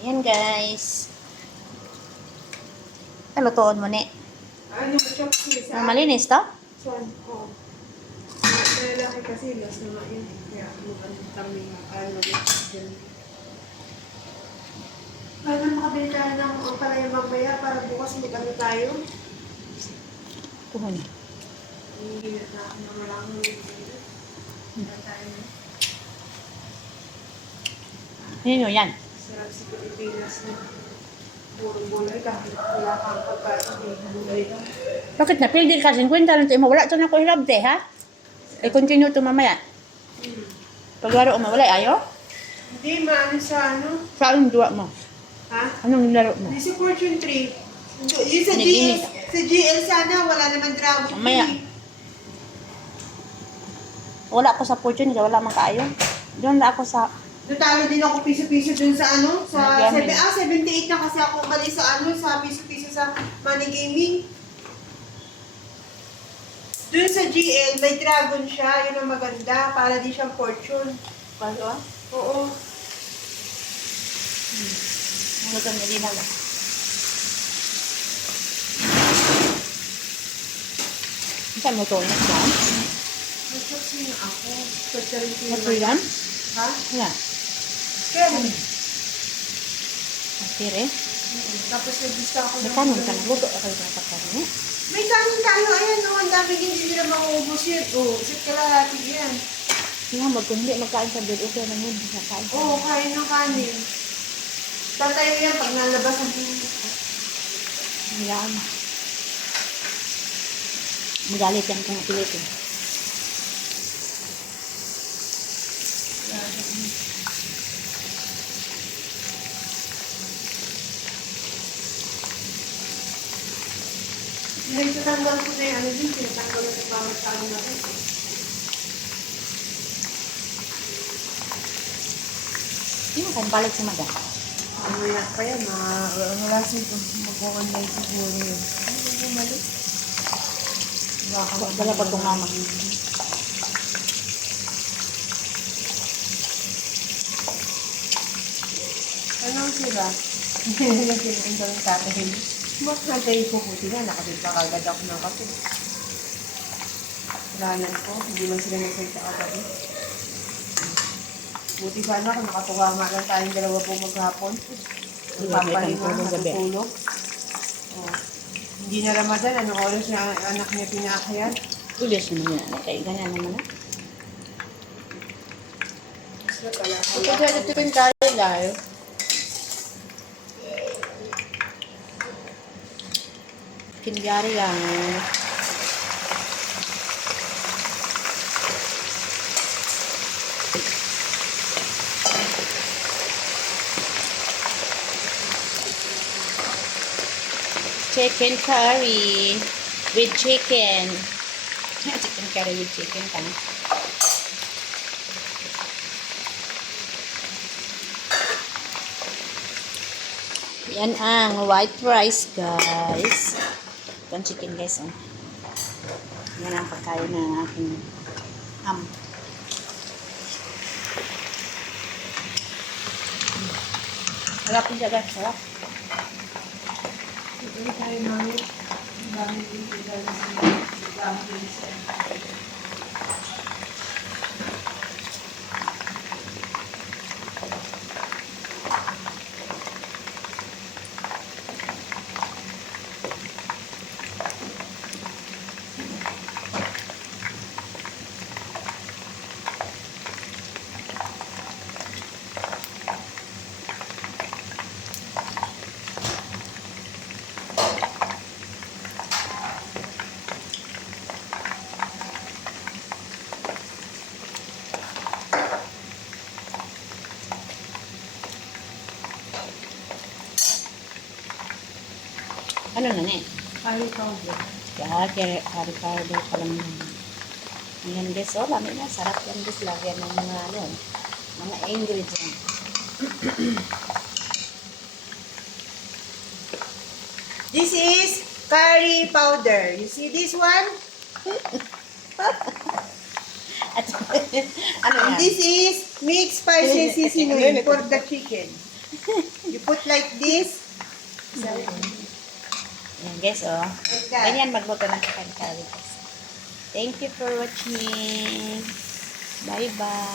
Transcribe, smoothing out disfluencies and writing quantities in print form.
Ayan guys. Talutoon mo ni. Ano yung chopsticks? Malinis to? Saan? Oo. Lalaki kasi, mas naman yun. Kaya, ano kami, ano, dyan. Paano makabili tayo ng palaya mamaya para bukas mag-ano tayo? Tuhon. Hindi na maraming dito. Wala tayo. Yun yun, yan. Sarap si Pilipinas na puro gulay kahit wala kang pagkain, gulay lang. Bakit na? Pwede ka 50 lang tayo. Mawala ito na ko hirap de, ha? I-continue ito mamaya. Paglaro ko mawala, ayaw? Hindi, maano sa ano? Saan yung duwa mo? Ha? Anong laro mo? Hindi sa Fortune 3. Yung sa Nag-init. GL sana, wala naman Dragon Mamaya. 3. Wala ako sa fortune, wala man kaayo. Doon na ako sa... Natalo din ako piso-piso dun sa ano, sa Nag-gaming. 78 na kasi ako mali sa ano, sa piso-piso sa Money Gaming. Dun sa GL, may dragon siya, yun ang maganda, para di siyang fortune. Bago ah? Oo. Ano ito nilina lang? Saan mo ito? Yan? Nag-shopping ako. Pagkarin ko Ito yan? Ha? Yan. Kaya Asire. tapos nag-gusto ako May kanon ka nagluto. Ako yung napakaroon eh. May kanin tayo, ayan, no, ang dami hindi nila mauubos yun. Oh, isip ka lang natin yan. Nga, hindi magkain sa bed. Okay na yun. Nakain sa Oo, kain ng kanin. Tatayo yan pag nalabas ang pinis. Yan. Magalit yan kung pilit eh. Hindi, tatanggal ko na yung ano din, tinatanggal ko sa bawat tao na rin. Hindi mo kayong balik sa maga. Mamaya pa yan, wala siguro, mag-online siguro yun. Ano ba bumalik? Dala pa itong mama. Anong sila? Hindi na sila yung tatay. Mas natay ko po sila, nakabit pa kagad ako ng kape. Kailangan ko, hindi man sila nagsalita kagabi. Buti sana kung nakatungama lang tayong dalawa po maghapon. Papalinga, matutulog. Oh. Hindi na Ramadan, anong oras na ang anak niya pinakayat? Ulis naman yan. Kaya ganyan naman ah. Ito dyan, ito yung tayo dahil. Kinigari lang. Chicken curry with chicken. Chicken curry with chicken ka na. Yan ang white rice, guys. Ito ang chicken, guys. Oh. Yan ang pagkain ng aking ham. Sarap din siya, guys. Sarap. Ito tayo mami. Ang dami din sila sa Ano na eh? Curry powder. Kaya, kari-kari pa lang yan. Ayan, guys. Oh, lami na. Sarap yan, guys. Lagyan ng mga, ano, mga ingredients. This is curry powder. You see this one? At, ano And yan? this is mixed spices seasoning for the chicken. You put like this. Ayan guys, oh. Like that. Ganyan magluto ng chicken curry guys. Thank you for watching. Bye-bye.